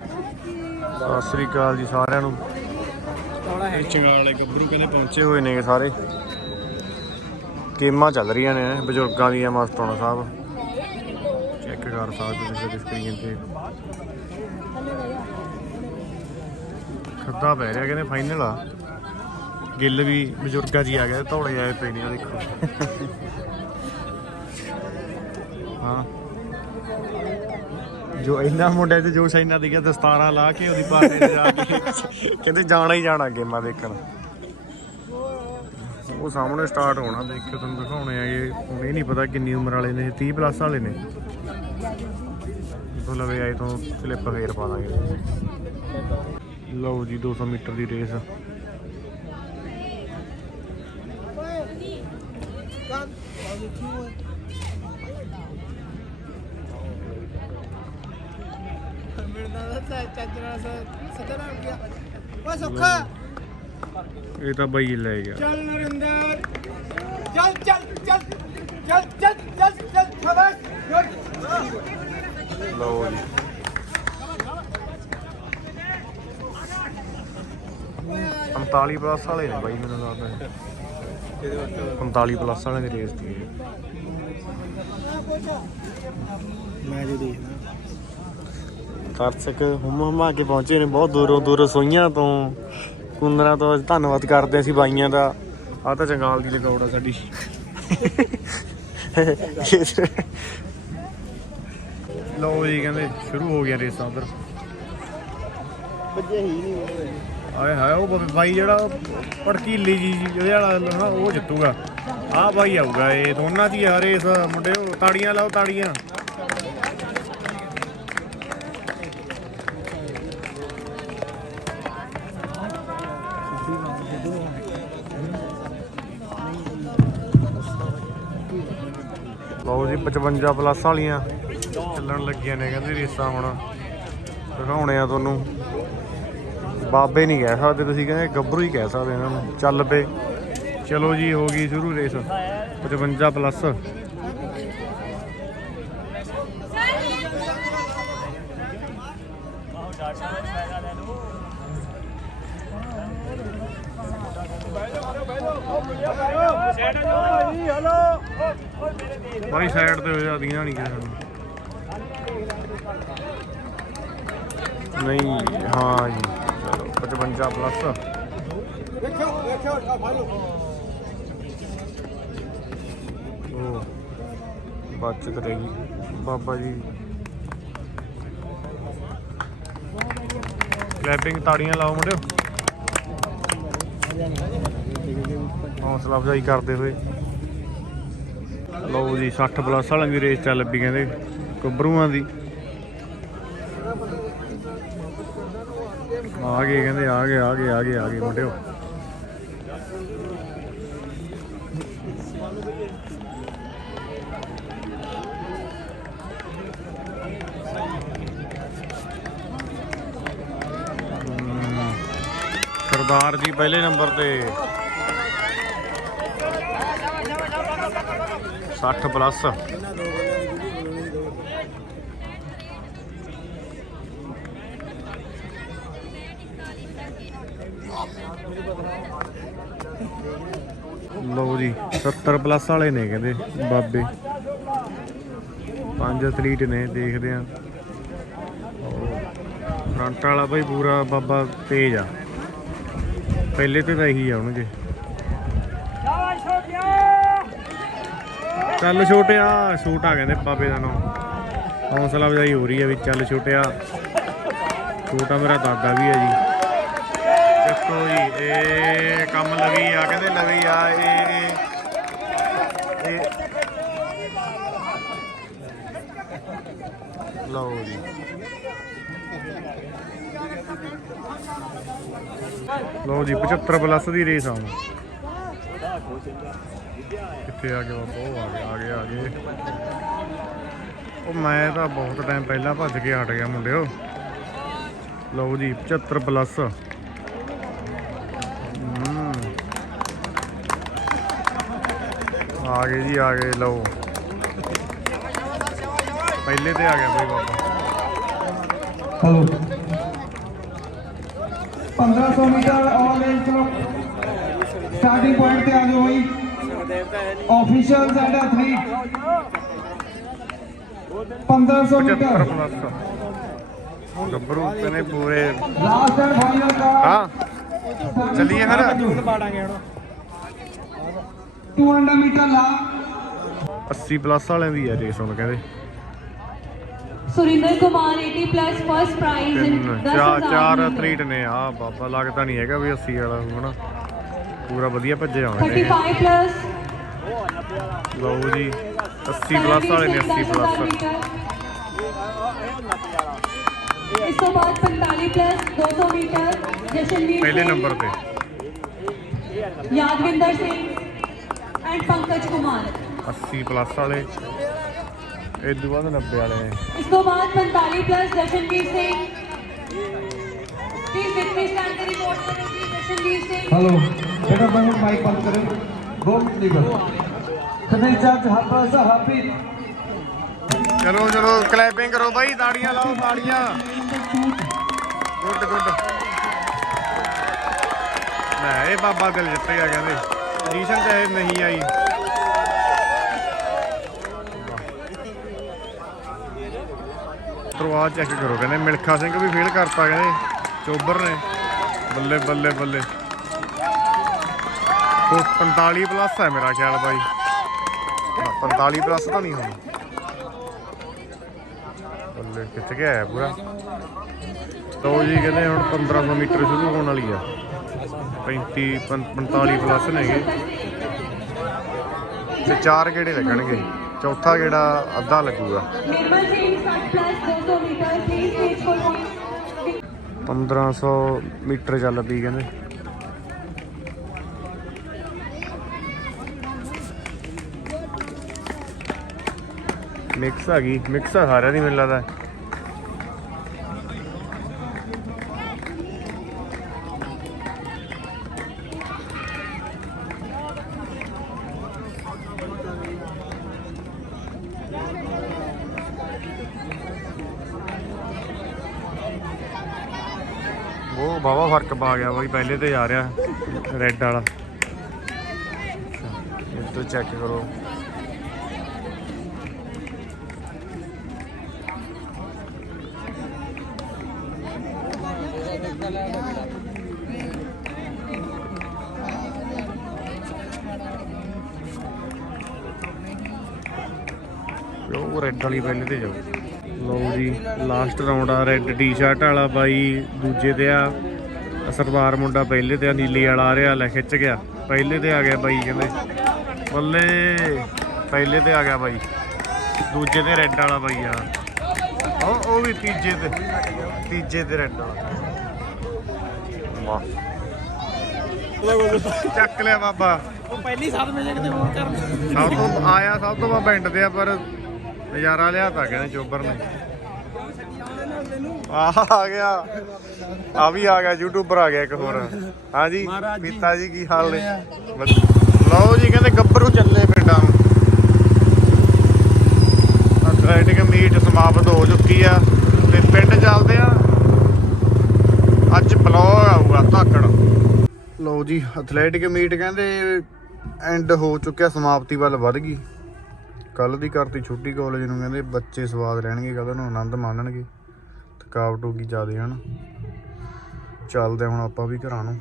ਸਤਿ ਸ੍ਰੀ ਅਕਾਲ ਜੀ ਸਾਰਿਆਂ ਨੂੰ। ਇਹ ਚੰਗਾਲ ਵਾਲੇ ਗੱਭਰੂ ਕਹਿੰਦੇ ਪਹੁੰਚੇ ਹੋਏ ਨੇ ਸਾਰੇ। ਗੇਮਾਂ ਚੱਲ ਰਹੀਆਂ ਨੇ ਬਜ਼ੁਰਗਾਂ ਦੀਆਂ ਮਸਤਾਨਾ ਸਾਹਿਬ। ਚੈੱਕ ਕਰ ਸਕਦੇ ਹੋ ਤੁਸੀਂ ਸਕਰੀਨ ਤੇ। ਖੱਦਾ ਪੈ ਰਿਹਾ ਕਹਿੰਦੇ ਫਾਈਨਲ ਆ। ਗਿੱਲ ਵੀ ਬਜ਼ੁਰਗਾਂ ਜੀ ਆ ਗਿਆ ਧੌਲੇ ਆਏ ਪਏ ਨੇ ਦੇਖੋ। ਜੋ ਇੰਨਾ ਮੁੰਡਿਆਂ 'ਚ ਜੋਸ਼ ਇੰਨਾ ਦਿਖਿਆ ਦਸਤਾਰਾਂ ਲਾ ਕੇ ਉਹਦੀ ਪਾਰਟੀ ਤੇ ਜਾ ਕੇ। ਕਹਿੰਦੇ ਜਾਣਾ ਹੀ ਜਾਣਾ ਗੇਮਾਂ ਦੇਖਣ। ਉਹ ਸਾਹਮਣੇ ਸਟਾਰਟ ਹੋਣਾ, ਦੇਖਿਓ ਤੁਹਾਨੂੰ ਦਿਖਾਉਣੇ ਆ ਇਹ। ਹੁਣ ਇਹ ਨਹੀਂ ਪਤਾ ਕਿੰਨੀ ਉਮਰ ਵਾਲੇ ਨੇ 30 ਪਲੱਸ ਵਾਲੇ ਨੇ। ਤੋਂ ਲਵੇ ਆਏ ਤੋਂ ਕਲਿੱਪ ਫੇਰ ਪਾ ਦਾਂਗੇ। ਲਓ ਜੀ 200 ਮੀਟਰ ਦੀ ਰੇਸ। ਓਏ। ਸੁੱਖਾ ਇਹ ਤਾਂ ਬਈ ਲੈ ਗਿਆ। ਚੱਲ ਨਰਿੰਦਰ। ਚੱਲ ਚੱਲ ਚੱਲ ਚੱਲ ਚੱਲ ਚੱਲ ਚੱਲ ਸ਼ਾਬਾਸ਼। ਲਓ ਜੀ। ਪੰਤਾਲੀ ਪਲੱਸ ਵਾਲੇ ਨੇ ਬਾਈ ਮੈਨੂੰ ਲੱਗਦਾ ਇਹ। 45 ਪਲੱਸ ਵਾਲਿਆਂ ਦੀ ਰੇਸ ਦੀ ਇਹ। ਮੈਂ ਜੋ ਦੇਖਦਾ। ਦਰਸ਼ਕ ਹੁਮ ਹੁਮਾ ਕੇ ਪਹੁੰਚੇ ਨੇ, ਬਹੁਤ ਦੂਰੋਂ ਦੂਰੋਂ ਸੋਈਆਂ ਤੋਂ। ਕੁੰਦਰਾ ਤੋਂ ਧੰਨਵਾਦ ਕਰਦੇ ਹਾਂ ਅਸੀਂ ਬਾਈਆਂ ਦਾ। ਆ ਤਾਂ ਚੰਗਾਲ ਦੀ ਲਗਾਉੜਾ ਸਾਡੀ। ਲਓ ਜੀ, ਕਹਿੰਦੇ ਸ਼ੁਰੂ ਹੋ ਗਿਆ ਰੇਸਾਂ ਉਧਰ। ਬੱਜੇ ਹੀ ਨਹੀਂ ਆਏ ਹਾਏ, ਉਹ ਬਾਈ ਜਿਹੜਾ ਪੜਕੀਲੀ ਜੀ ਜੀ ਵਾਲਾ ਨਾ, ਉਹ ਜਿੱਤੂਗਾ। ਆਹ ਬਾਈ ਆਊਗਾ, ਇਹ ਦੋਨਾਂ ਦੀ ਆ ਰੇਸ। ਮੁੰਡੇ ਤਾੜੀਆਂ ਲਾਓ, ਤਾੜੀਆਂ। 55 ਪਲੱਸ ਵਾਲੀਆਂ ਚੱਲਣ ਲੱਗੀਆਂ ਨੇ ਕਹਿੰਦੇ ਰੇਸਾਂ ਹੁਣ ਦਿਖਾਉਣੇ ਆ ਤੁਹਾਨੂੰ ਬਾਬੇ ਨਹੀਂ ਕਹਿ ਸਕਦੇ ਤੁਸੀਂ ਕਹਿੰਦੇ ਗੱਭਰੂ ਹੀ ਕਹਿ ਸਕਦੇ ਇਹਨਾਂ ਨੂੰ ਚੱਲ ਪਏ ਚਲੋ ਜੀ ਹੋ ਗਈ ਸ਼ੁਰੂ ਰੇਸ 55 ਪਲੱਸ ਬਾਈ ਸਾਈਡ ਤੇ ਹੋ ਜਾਂਦੀਆਂ ਨਹੀਂ ਕਿਸੇ ਨੂੰ। ਨਹੀਂ, ਹਾਂ ਜੀ। ਚਲੋ 55 ਪਲੱਸ ਵੇਖੋ ਵੇਖੋ ਆ ਉਹ ਬਚਤ ਰਹਿ ਬਾਬਾ ਜੀ। ਕਲੈਪਿੰਗ ਤਾੜੀਆਂ ਲਾਓ ਮੁੰਡਿਓ। ਹੌਸਲਾ ਅਫਜ਼ਾਈ ਕਰਦੇ ਹੋਏ। ਲਓ ਜੀ 60 ਪਲੱਸ ਵਾਲਿਆਂ ਦੀ ਰੇਸ ਚੱਲ ਪਈ ਕਹਿੰਦੇ, ਗੱਭਰੂਆਂ ਦੀ। ਆ ਗਏ ਕਹਿੰਦੇ, ਆ ਗਏ ਆ ਗਏ ਆ ਗਏ ਆ ਗਏ ਮੁੰਡਿਓ। ਸਰਦਾਰ ਜੀ ਪਹਿਲੇ ਨੰਬਰ ਤੇ। 60 ਪਲੱਸ। ਲਓ ਜੀ 70 ਪਲੱਸ ਵਾਲੇ ਨੇ ਕਹਿੰਦੇ, ਬਾਬੇ। ਪੰਜ ਐਥਲੀਟ ਨੇ, ਦੇਖਦੇ ਆ ਫਰੰਟ ਵਾਲਾ ਭਾਈ ਪੂਰਾ ਬਾਬਾ ਤੇਜ ਆ। ਪਹਿਲੇ ਤੇ ਤਾਂ ਇਹੀ ਆਉਣਗੇ ਚੱਲ ਛੋਟਿਆ, ਛੋਟਾ ਕਹਿੰਦੇ ਬਾਬੇ ਦਾ ਨਾਮ। ਹੌਸਲਾ ਵਜਾਈ ਹੋ ਰਹੀ ਹੈ ਵੀ ਚੱਲ ਛੋਟਿਆ। ਛੋਟਾ ਮੇਰਾ ਦਾਦਾ ਵੀ ਹੈ ਜੀ। ਚੱਕੋ ਜੀ, ਇਹ ਕੰਮ ਲਵੀ ਆ, ਕਹਿੰਦੇ ਲਵੀ ਆ, ਇਹ, ਇਹ- ਲਓ ਜੀ। ਲਓ ਜੀ 75 ਪਲੱਸ ਦੀ ਰੇਸ ਆ ਕਿੱਥੇ ਆ ਗਿਆ? ਬਾਬਾ ਆ ਗਿਆ ਆ ਗਿਆ ਆ ਗਿਆ। ਉਹ ਮੈਂ ਤਾਂ ਬਹੁਤ ਟਾਈਮ ਪਹਿਲਾਂ ਭੱਜ ਕੇ ਹਟ ਗਿਆ ਮੁੰਡਿਓ। ਲਓ ਜੀ 75 ਪਲੱਸ ਆ ਗਏ ਜੀ, ਆ ਗਏ, ਲਓ। ਪਹਿਲੇ ਤੇ ਆ ਗਿਆ ਬਈ ਬਾਬਾ। ਹਲੋ 1500 ਮੀਟਰ ਆਲ ਇੰਚ ਸਟਾਰਟਿੰਗ ਪੁਆਇੰਟ ਤੇ ਆ ਜਾਓ ਬਈ। ਆਫੀਸ਼ੀਅਲ ਸਾਡਾ ਐਥਲੀਟ 1500 ਮੀਟਰ। ਗੱਭਰੂ ਕਨੇ ਪੂਰੇ। ਲਾਸਟ ਐਂਡ ਫਾਈਨਲ ਦਾ ਹਾਂ। ਚੱਲੀਏ ਫਿਰ। 200 ਮੀਟਰ ਲਾ। 80 ਪਲੱਸ ਵਾਲਿਆਂ ਦੀ ਹੈ ਰੇਸ ਹੁਣ ਕਹਿੰਦੇ। Surinder Kumar 80 plus first prize 10000 ਚਾਰ ਅਥਲੀਟ ਨੇ। ਆ ਬਾਬਾ ਲੱਗਦਾ ਨਹੀਂ ਹੈਗਾ ਵੀ 80 ਵਾਲਾ ਹੋਣਾ। ਪੂਰਾ ਵਧੀਆ ਭੱਜੇ ਆਉਣੇ 35 ਪਲੱਸ ਲਓ ਜੀ 80 ਪਲੱਸ ਵਾਲੇ ਨੇ 80 ਪਲੱਸ ਇਸ ਤੋਂ ਬਾਅਦ 45 ਪਲੱਸ 200 ਮੀਟਰ ਜਸ਼ਨਵੀਰ ਪਹਿਲੇ ਨੰਬਰ ਤੇ। ਯਾਦਵਿੰਦਰ ਸਿੰਘ ਐਂਡ ਪੰਕਜ ਕੁਮਾਰ। 80 ਪਲੱਸ ਵਾਲੇ। ਇਹ ਤੋਂ ਬਾਅਦ 90 ਵਾਲੇ ਇਸ ਤੋਂ ਬਾਅਦ 45 plus Jashanvir Singh. Please with me stand the report ਕਰੋ ਜਸ਼ਨਵੀਰ ਸਿੰਘ। ਹੈਲੋ ਬੇਟਾ ਮੈਨੂੰ ਮਾਈਕ ਬੰਦ ਕਰਿਓ ਦੋ ਮਿੰਟ ਲਈ ਕਰੋ। ਕਨੇਜਾ ਜਹਾਪਾ ਸਹਾਬੀ ਚਲੋ ਚਲੋ ਕਲੈਪਿੰਗ ਕਰੋ ਬਾਈ, ਤਾੜੀਆਂ ਲਾਓ, ਤਾੜੀਆਂ। Good good. ਨਾ ਇਹ ਬਾਬਾ ਦਿਲ ਜਿੱਤੇਗਾ ਕਹਿੰਦੇ। ਰੀਸਨ ਤੇ ਨਹੀਂ ਆਈ। ਤਰਵਾ ਚੈੱਕ ਕਰੋ ਕਹਿੰਦੇ, ਮਿਲਖਾ ਸਿੰਘ ਵੀ ਫੇਲ ਕਰਤਾ ਕਹਿੰਦੇ, ਚੋਬਰ ਨੇ। ਬੱਲੇ ਬੱਲੇ ਬੱਲੇ। 45 ਪਲੱਸ ਹੈ ਮੇਰਾ ਖਿਆਲ ਬਾਈ। 45 ਪਲੱਸ ਤਾਂ ਨਹੀਂ ਹੋਣੀ। ਬੱਲੇ, ਕਿੱਥੇ ਗਿਆ ਹੈ ਪੂਰਾ? ਲਓ ਜੀ, ਕਹਿੰਦੇ ਹੁਣ 1500 ਮੀਟਰ ਸ਼ੁਰੂ ਹੋਣ ਵਾਲੀ ਆ। 35 ਪੰ- 45 ਪਲੱਸ ਨੇਗੇ ਤੇ ਚਾਰ ਗੇੜੇ ਲੱਗਣਗੇ। ਚੌਥਾ ਗੇੜਾ ਅੱਧਾ ਲੱਗੂਗਾ। Nirmal Singh 60 plus 200 metre please 1500 metre ਚੱਲ ਪਈ ਕਹਿੰਦੇ। ਮਿਕਸ ਆ ਗਈ, ਮਿਕਸ ਆ ਸਾਰਿਆਂ ਦੀ ਮੈਨੂੰ ਲੱਗਦਾ। ਉਹ ਬਾਵਾ ਫ਼ਰਕ ਪਾ ਗਿਆ ਬਾਈ, ਪਹਿਲੇ ਤੇ ਆ ਰਿਹਾ ਰੈੱਡ ਵਾਲਾ। ਇਹ ਤੋਂ ਚੈੱਕ ਕਰੋ। ਉਹ ਰੈੱਡ ਵਾਲੀ ਪਹਿਲੇ ਤੇ ਜਾਓ। ਲਓ ਜੀ ਲਾਸਟ ਰਾਉਂਡ ਆ ਰੈੱਡ ਟੀ-ਸ਼ਰਟ ਵਾਲਾ ਬਾਈ, ਦੂਜੇ ਤੇ ਆ। ਆਹ ਮੁੰਡਾ ਪਹਿਲੇ ਤੇ ਆ, ਨੀਲੀ ਵਾਲਾ ਆ ਰਿਹਾ, ਲੈ ਖਿੱਚ ਗਿਆ। ਪਹਿਲੇ ਤੇ ਆ ਗਿਆ ਬਾਈ, ਕਹਿੰਦੇ। ਬੱਲੇ, ਪਹਿਲੇ ਤੇ ਆ ਗਿਆ ਬਾਈ। ਦੂਜੇ ਤੇ ਰੈੱਡ ਵਾਲਾ ਬਾਈ ਆ। ਉਹ ਉਹ ਵੀ ਤੀਜੇ ਤੇ ਤੀਜੇ ਤੇ ਰੈੱਡ ਵਾਲਾ। ਵਾਹ ਚੱਕ ਲਿਆ ਬਾਬਾ। ਉਹ ਪਹਿਲੀ ਸਾਥ ਵਿੱਚ ਕਿਤੇ ਹੋਰ ਕਰ ਸਭ ਤੋਂ ਆਇਆ ਸਭ ਤੋਂ ਬਾਬਾ ਪਿੰਡ ਤੇ ਆ ਪਰ ਨਜ਼ਾਰਾ ਲਿਆ ਤਾਂ ਕਹਿੰਦੇ ਚੋਬਰ ਨੇ। ਆਹ ਆ ਗਿਆ। ਆ ਵੀ ਆ ਗਿਆ ਯੂਟਿਊਬਰ ਆ ਗਿਆ ਇੱਕ ਹੋਰ। ਹਾਂਜੀ ਮਹਾਰਾਜ ਜੀ। ਪੀਤਾ ਜੀ ਕੀ ਹਾਲ ਨੇ? ਲਓ ਜੀ ਕਹਿੰਦੇ ਗੱਭਰੂ ਚੱਲੇ ਪਿੰਡਾਂ ਨੂੰ। ਮੀਟ ਸਮਾਪਤ ਹੋ ਚੁੱਕੀ ਆ ਤੇ ਪਿੰਡ ਚੱਲਦੇ ਆ। ਅੱਜ ਬਲੌਗ ਆਊਗਾ, ਧਾਕੜ। ਲਓ ਜੀ ਐਥਲੈਟਿਕ ਮੀਟ ਕਹਿੰਦੇ ਐਂਡ ਹੋ ਚੁੱਕਿਆ, ਸਮਾਪਤੀ ਵੱਲ ਵੱਧ ਗਈ। ਕੱਲ ਦੀ ਕਰਤੀ ਛੁੱਟੀ ਕਾਲਜ ਨੂੰ, ਕਹਿੰਦੇ ਬੱਚੇ ਸਵਾਦ ਲੈਣਗੇ ਕੱਲ ਨੂੰ ਆਨੰਦ ਮਾਣਨਗੇ। ਥਕਾਵਟ ਹੋ ਜ਼ਿਆਦਾ, ਹਨ। ਚੱਲਦੇ ਹੁਣ ਆਪਾਂ ਵੀ ਘਰਾਂ ਨੂੰ।